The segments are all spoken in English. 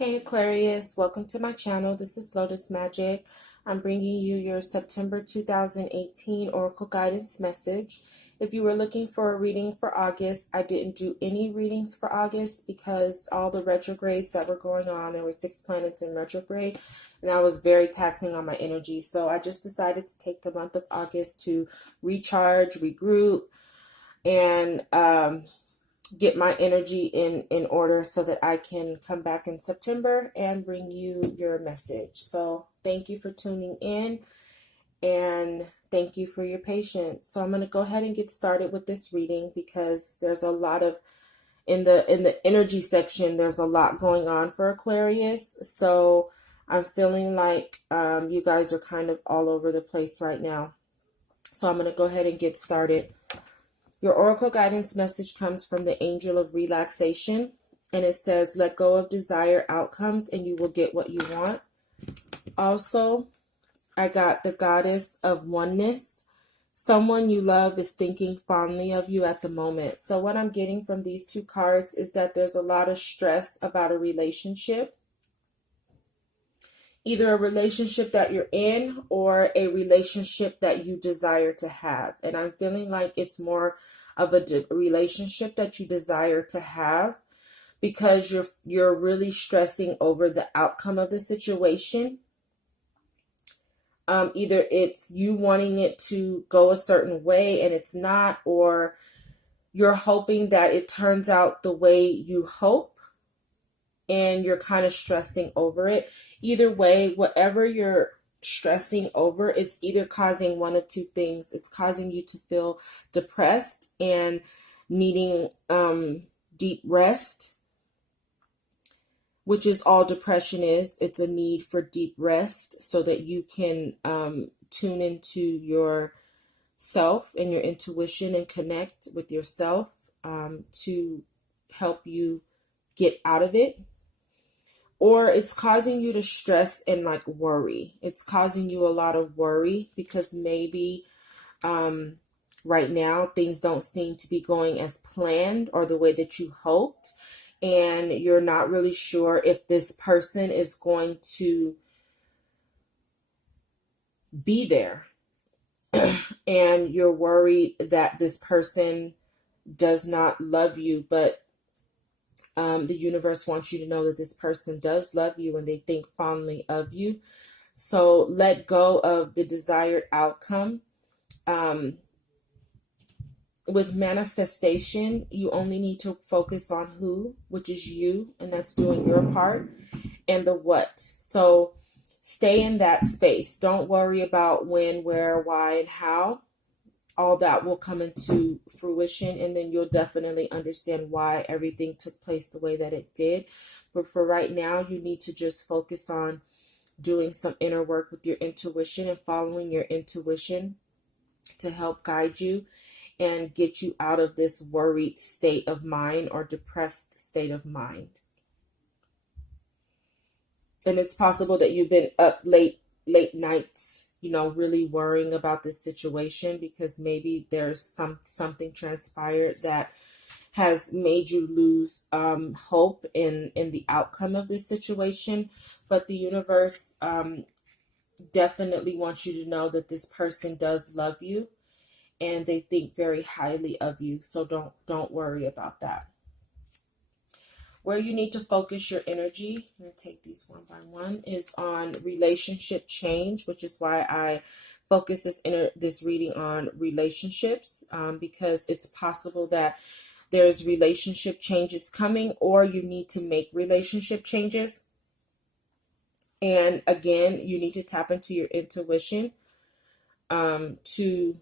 Hey Aquarius, welcome to my channel. This is Lotus Magic. I'm bringing you your September 2018 Oracle Guidance message. If you were looking for a reading for August, I didn't do any readings for August because all the retrogrades that were going on, there were 6 planets in retrograde, and I was very taxing on my energy. So I just decided to take the month of August to recharge, regroup, and get my energy in order so that I can come back in September and bring you your message. So thank you for tuning in and thank you for your patience. So I'm going to go ahead and get started with this reading because there's a lot of in the energy section, there's a lot going on for Aquarius. So I'm feeling like you guys are kind of all over the place right now. So I'm going to go ahead and get started. Your Oracle Guidance message comes from the Angel of Relaxation, and it says, let go of desired outcomes and you will get what you want. Also, I got the Goddess of Oneness. Someone you love is thinking fondly of you at the moment. So what I'm getting from these two cards is that there's a lot of stress about a relationship. Either a relationship that you're in or a relationship that you desire to have. And I'm feeling like it's more of a relationship that you desire to have because you're really stressing over the outcome of the situation. Either it's you wanting it to go a certain way and it's not, or you're hoping that it turns out the way you hope, and you're kind of stressing over it. Either way, whatever you're stressing over, it's either causing one of two things. It's causing you to feel depressed and needing deep rest, which is all depression is. It's a need for deep rest so that you can tune into your self and your intuition and connect with yourself to help you get out of it. Or it's causing you to stress and like worry. It's causing you a lot of worry because maybe right now things don't seem to be going as planned or the way that you hoped. And you're not really sure if this person is going to be there. And you're worried that this person does not love you, but the universe wants you to know that this person does love you and they think fondly of you. So let go of the desired outcome. With manifestation, you only need to focus on who, which is you, and that's doing your part, and the what. So stay in that space. Don't worry about when, where, why, and how. All that will come into fruition, and then you'll definitely understand why everything took place the way that it did. But for right now, you need to just focus on doing some inner work with your intuition and following your intuition to help guide you and get you out of this worried state of mind or depressed state of mind. And it's possible that you've been up late nights, really worrying about this situation because maybe there's something transpired that has made you lose hope in the outcome of this situation. But the universe definitely wants you to know that this person does love you and they think very highly of you. So don't worry about that. Where you need to focus your energy, I'm going to take these one by one, is on relationship change, which is why I focus this reading on relationships, because it's possible that there's relationship changes coming or you need to make relationship changes. And again, you need to tap into your intuition to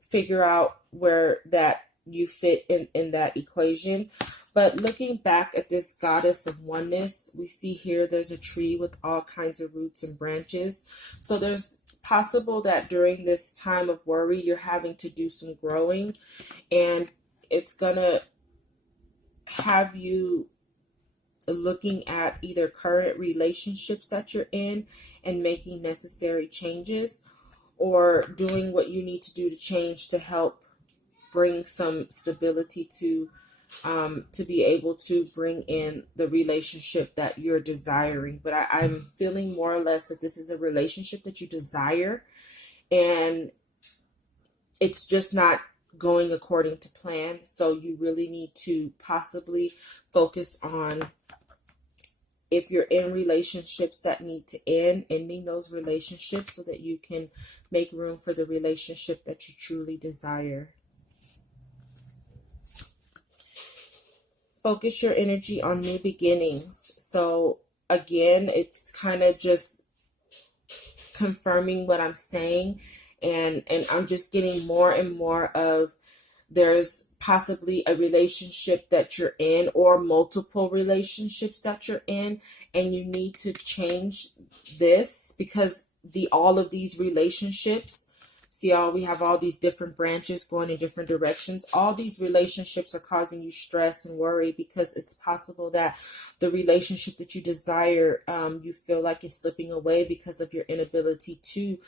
figure out where that you fit in that equation. But looking back at this Goddess of Oneness, we see here there's a tree with all kinds of roots and branches. So there's possible that during this time of worry, you're having to do some growing, and it's gonna have you looking at either current relationships that you're in and making necessary changes, or doing what you need to do to change to help bring some stability to to be able to bring in the relationship that you're desiring. But I'm feeling more or less that this is a relationship that you desire, and it's just not going according to plan. So you really need to possibly focus on, if you're in relationships that need to end, ending those relationships so that you can make room for the relationship that you truly desire. Focus your energy on new beginnings. So again, it's kind of just confirming what I'm saying, and I'm just getting more and more of, there's possibly a relationship that you're in, or multiple relationships that you're in, and you need to change this, because all of these relationships, see, we have all these different branches going in different directions. All these relationships are causing you stress and worry, because it's possible that the relationship that you desire, you feel like is slipping away because of your inability to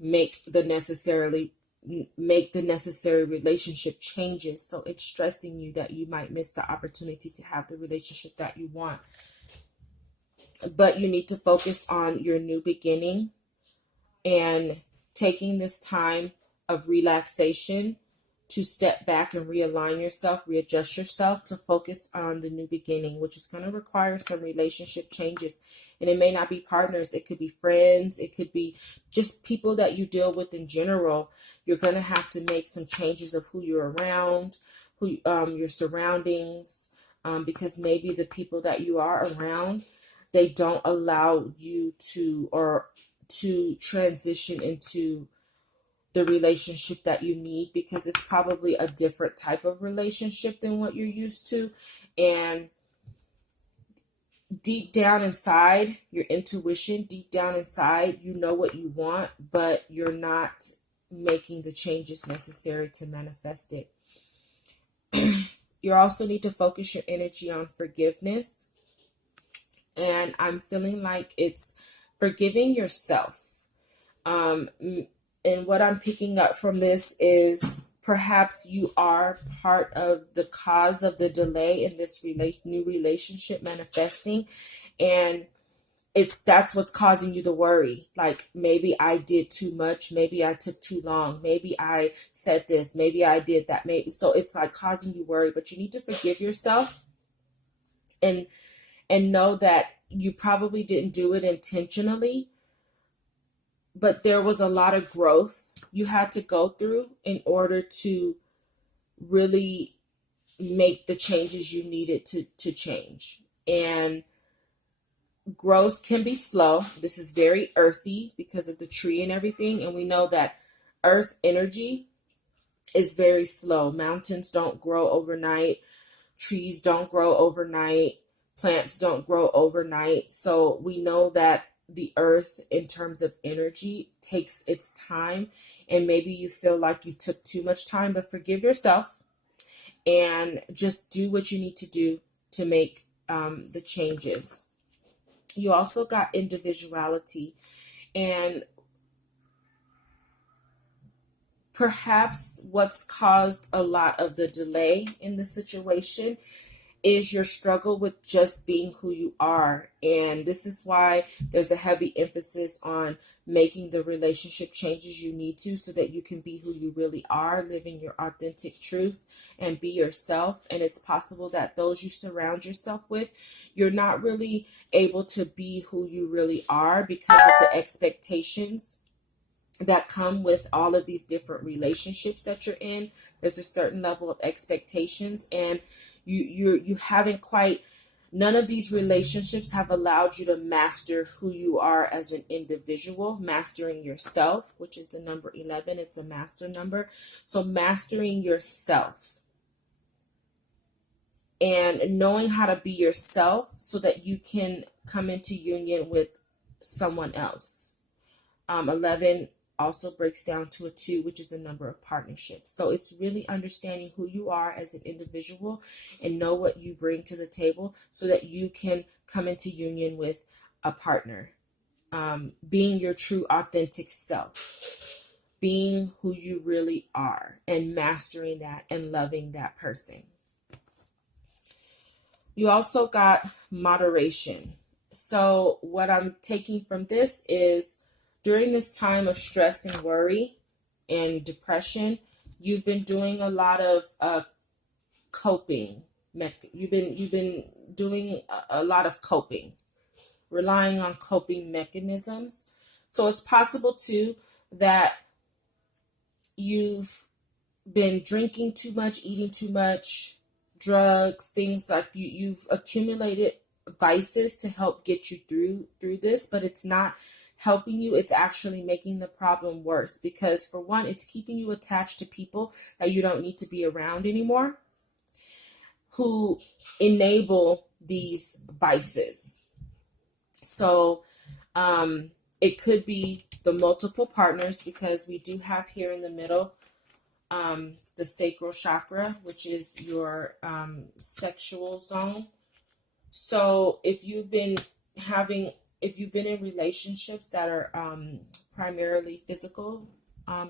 make the necessary relationship changes. So it's stressing you that you might miss the opportunity to have the relationship that you want. But you need to focus on your new beginning and taking this time of relaxation to step back and realign yourself, readjust yourself to focus on the new beginning, which is going to require some relationship changes. And it may not be partners. It could be friends. It could be just people that you deal with in general. You're going to have to make some changes of who you're around, your surroundings, because maybe the people that you are around, they don't allow you to transition into the relationship that you need, because it's probably a different type of relationship than what you're used to. And deep down inside, your intuition, deep down inside, you know what you want, but you're not making the changes necessary to manifest it. You also need to focus your energy on forgiveness. And I'm feeling like it's forgiving yourself. And what I'm picking up from this is, perhaps you are part of the cause of the delay in this new relationship manifesting, and that's what's causing you to worry. Like, maybe I did too much, maybe I took too long, maybe I said this, maybe I did that, maybe. So it's like causing you worry, but you need to forgive yourself and know that you probably didn't do it intentionally, but there was a lot of growth you had to go through in order to really make the changes you needed to change. And growth can be slow. This is very earthy because of the tree and everything. And we know that earth energy is very slow. Mountains don't grow overnight. Trees don't grow overnight. Plants don't grow overnight. So we know that the earth, in terms of energy, takes its time. And maybe you feel like you took too much time, but forgive yourself and just do what you need to do to make the changes. You also got individuality, and perhaps what's caused a lot of the delay in the situation is your struggle with just being who you are. And this is why there's a heavy emphasis on making the relationship changes you need to, so that you can be who you really are, living your authentic truth and be yourself. And it's possible that those you surround yourself with, you're not really able to be who you really are because of the expectations that come with all of these different relationships that you're in. There's a certain level of expectations, and you haven't quite, none of these relationships have allowed you to master who you are as an individual. Mastering yourself, which is the number 11, it's a master number. So mastering yourself and knowing how to be yourself so that you can come into union with someone else. 11 also breaks down to a 2, which is a number of partnerships. So it's really understanding who you are as an individual and know what you bring to the table so that you can come into union with a partner. Being your true authentic self, being who you really are, and mastering that and loving that person. You also got moderation. So what I'm taking from this is during this time of stress and worry and depression, you've been doing a lot of coping. You've been doing a lot of coping, relying on coping mechanisms. So it's possible too that you've been drinking too much, eating too much, drugs, things like you've accumulated vices to help get you through this, but it's not helping you. It's actually making the problem worse because for one, it's keeping you attached to people that you don't need to be around anymore, who enable these vices. So it could be the multiple partners because we do have here in the middle the sacral chakra, which is your sexual zone. So if you've been in relationships that are primarily physical,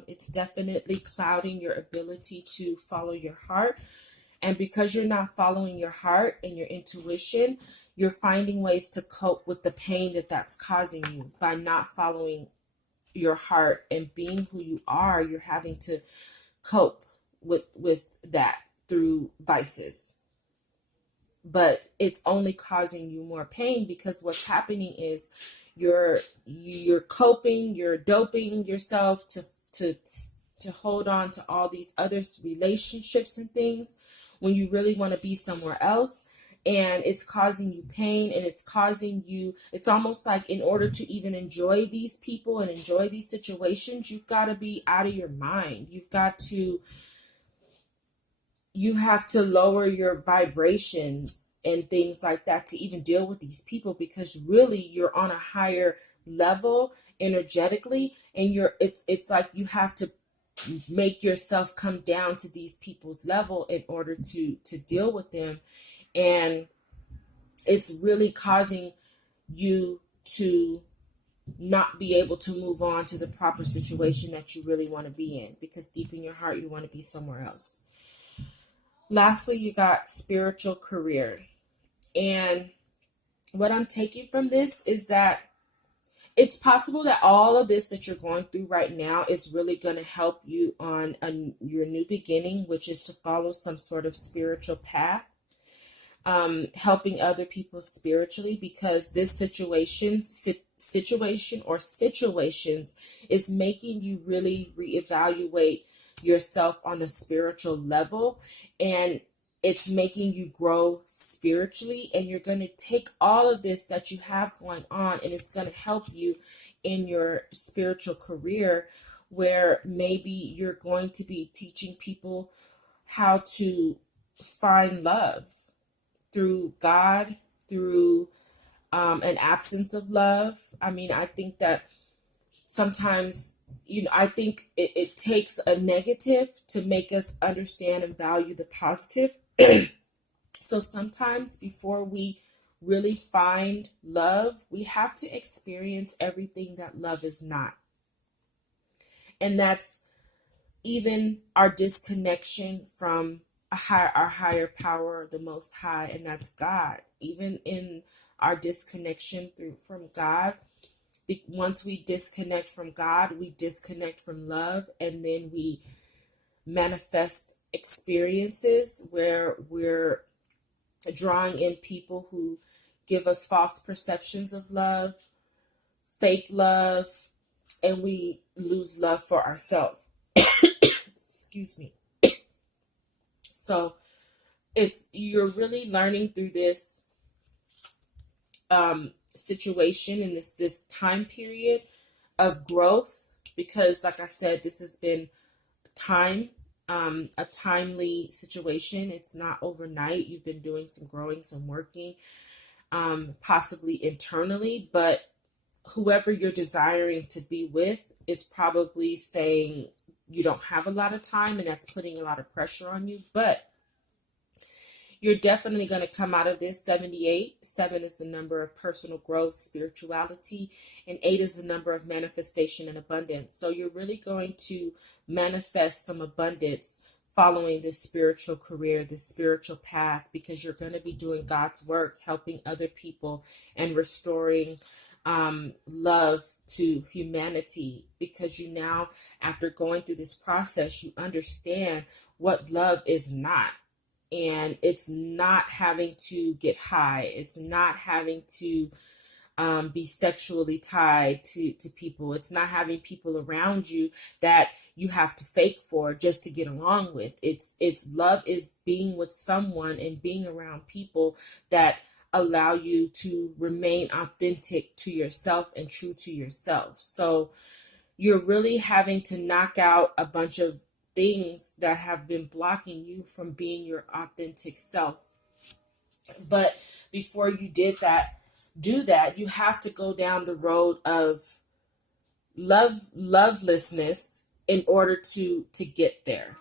it's definitely clouding your ability to follow your heart. And because you're not following your heart and your intuition, you're finding ways to cope with the pain that's causing you by not following your heart and being who you are. You're having to cope with that through vices. But it's only causing you more pain because what's happening is you're coping, you're doping yourself to hold on to all these other relationships and things when you really want to be somewhere else, and it's causing you pain, and it's almost like in order to even enjoy these people and enjoy these situations, you've got to be out of your mind. You have to lower your vibrations and things like that to even deal with these people, because really you're on a higher level energetically, and it's like you have to make yourself come down to these people's level in order to deal with them. And it's really causing you to not be able to move on to the proper situation that you really want to be in, because deep in your heart you want to be somewhere else. Lastly, you got spiritual career. And what I'm taking from this is that it's possible that all of this that you're going through right now is really going to help you on your new beginning, which is to follow some sort of spiritual path, helping other people spiritually, because this situation or situations is making you really reevaluate yourself on a spiritual level, and it's making you grow spiritually, and you're going to take all of this that you have going on and it's going to help you in your spiritual career, where maybe you're going to be teaching people how to find love through God, through an absence of love. I mean, I think that sometimes, I think it takes a negative to make us understand and value the positive. So sometimes before we really find love, we have to experience everything that love is not. And that's even our disconnection from our higher power, the Most High, and that's God. Even in our disconnection from God, once we disconnect from God, we disconnect from love, and then we manifest experiences where we're drawing in people who give us false perceptions of love, fake love, and we lose love for ourselves. Excuse me. So you're really learning through this situation in this time period of growth, because like I said, this has been a timely situation. It's not overnight. You've been doing some growing, some working, possibly internally, but whoever you're desiring to be with is probably saying you don't have a lot of time, and that's putting a lot of pressure on you. But you're definitely going to come out of this. 78. 7 is the number of personal growth, spirituality, and 8 is the number of manifestation and abundance. So you're really going to manifest some abundance following this spiritual career, this spiritual path, because you're going to be doing God's work, helping other people and restoring love to humanity, because you now, after going through this process, you understand what love is not. And it's not having to get high. It's not having to be sexually tied to people. It's not having people around you that you have to fake for just to get along with. It's love is being with someone and being around people that allow you to remain authentic to yourself and true to yourself. So you're really having to knock out a bunch of things that have been blocking you from being your authentic self. But before you do that, you have to go down the road of lovelessness in order to get there.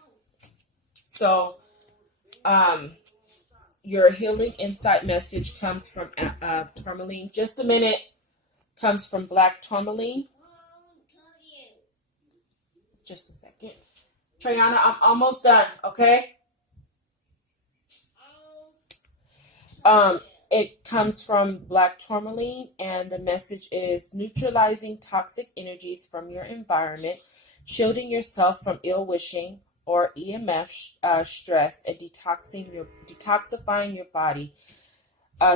So your healing insight message comes from tourmaline. Just a minute. Comes from black tourmaline. Just a second. Trayana, I'm almost done, okay? It comes from black tourmaline, and the message is neutralizing toxic energies from your environment, shielding yourself from ill wishing or EMF stress, and detoxifying your body.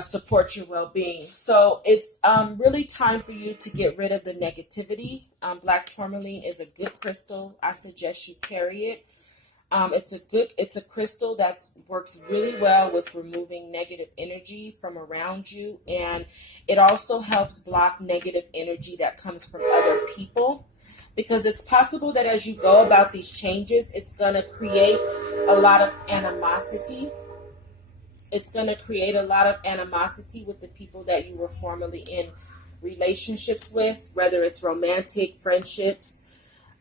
Support your well-being. So it's really time for you to get rid of the negativity. Black tourmaline is a good crystal. I suggest you carry it. It's a crystal that works really well with removing negative energy from around you, and it also helps block negative energy that comes from other people, because it's possible that as you go about these changes, it's going to create a lot of animosity. It's going to create a lot of animosity with the people that you were formerly in relationships with, whether it's romantic, friendships,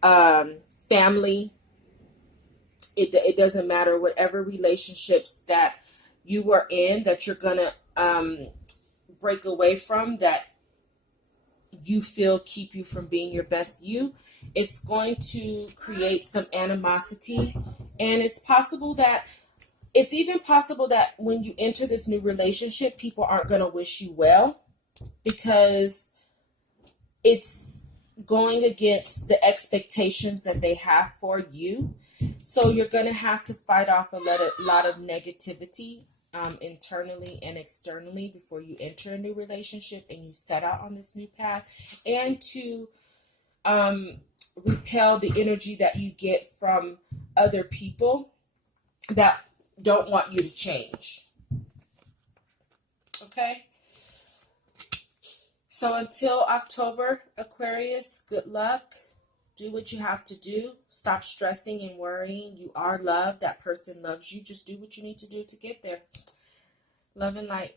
family. It doesn't matter, whatever relationships that you were in that you're going to break away from, that you feel keep you from being your best you. It's going to create some animosity, and it's even possible that when you enter this new relationship, people aren't going to wish you well, because it's going against the expectations that they have for you. So you're going to have to fight off a lot of negativity internally and externally before you enter a new relationship and you set out on this new path, and to repel the energy that you get from other people that don't want you to change. Okay? So until October, Aquarius, good luck. Do what you have to do. Stop stressing and worrying. You are loved. That person loves you. Just do what you need to do to get there. Love and light.